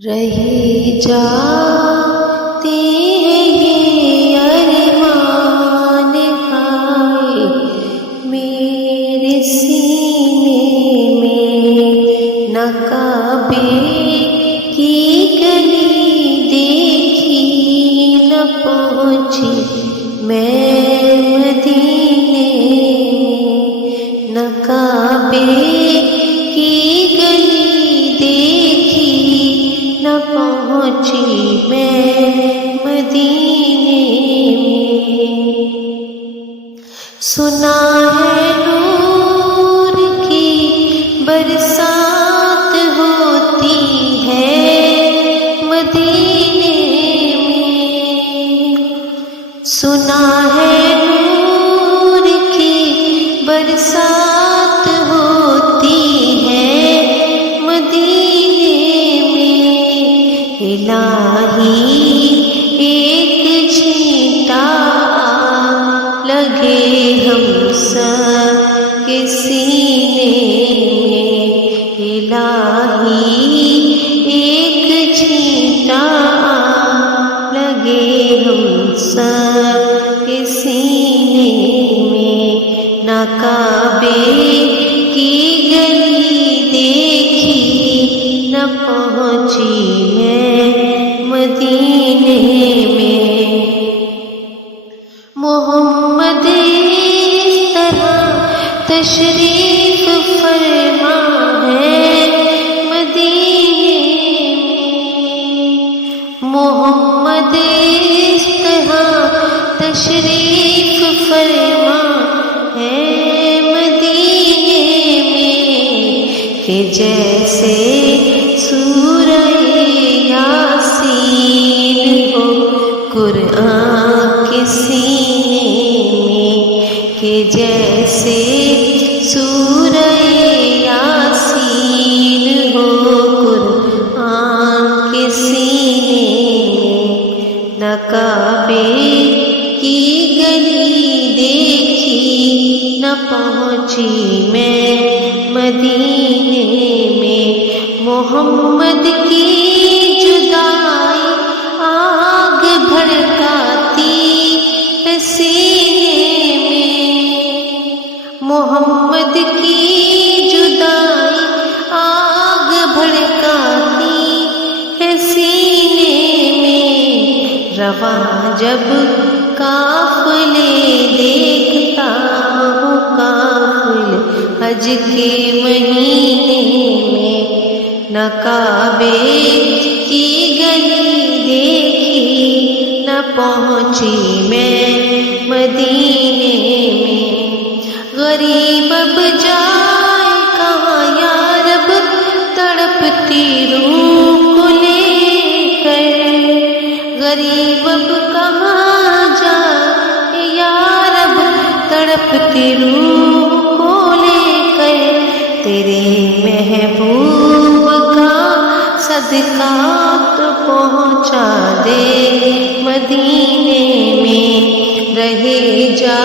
رہ جاتے ہیں یہ ارمان ہائے میرے سینے میں، نہ کعبے کی گلی دیکھی نہ پہنچی میں مدینے، نہ کعبے کی گلی دیکھی نہ پہنچی میں مدینے میں۔ سنا ہے نور کی برسات ہوتی ہے مدینے میں، سنا ہے نور کی برسات ہوتی ہے مدینے میں۔ الہی ایک چھینٹا لگے ہم سب کے سینے میں، الہی ایک چھینٹا لگے ہم سب کے سینے میں، نہ کعبے کی گلی دیکھی نہ پہنچی میں مدینے میں۔ محمد اس طرح تشریف فرما ہے مدینے میں، محمد اس طرح تشریف فرما ہے مدینے میں، کہ جیسے سورہ یاسین ہو قرآن کے سینے میں، کہ جیسے سورہ یاسین ہو قرآن کے سینے میں، نہ کعبے کی گلی دیکھی نہ پہنچی میں مدینے میں۔ محمد کی جدائی آگ بھڑکاتی ہے سینے میں، محمد کی جدائی آگ بھڑکاتی ہے سینے میں۔ رواں جب قافلے دیکھتا ہوں قافلے حج کے مہینے میں، نہ کعبے کی گلی دیکھی نہ پہنچی میں مدینے میں۔ غریب اب جائے کہاں یا رب تڑپتی روح کو لے کر، غریب اب کہاں جائے یا رب تڑپتی روح کو لے کر، تیرے محبوب کا صدقہ تو پہنچا دے مدینے میں۔ رہ جا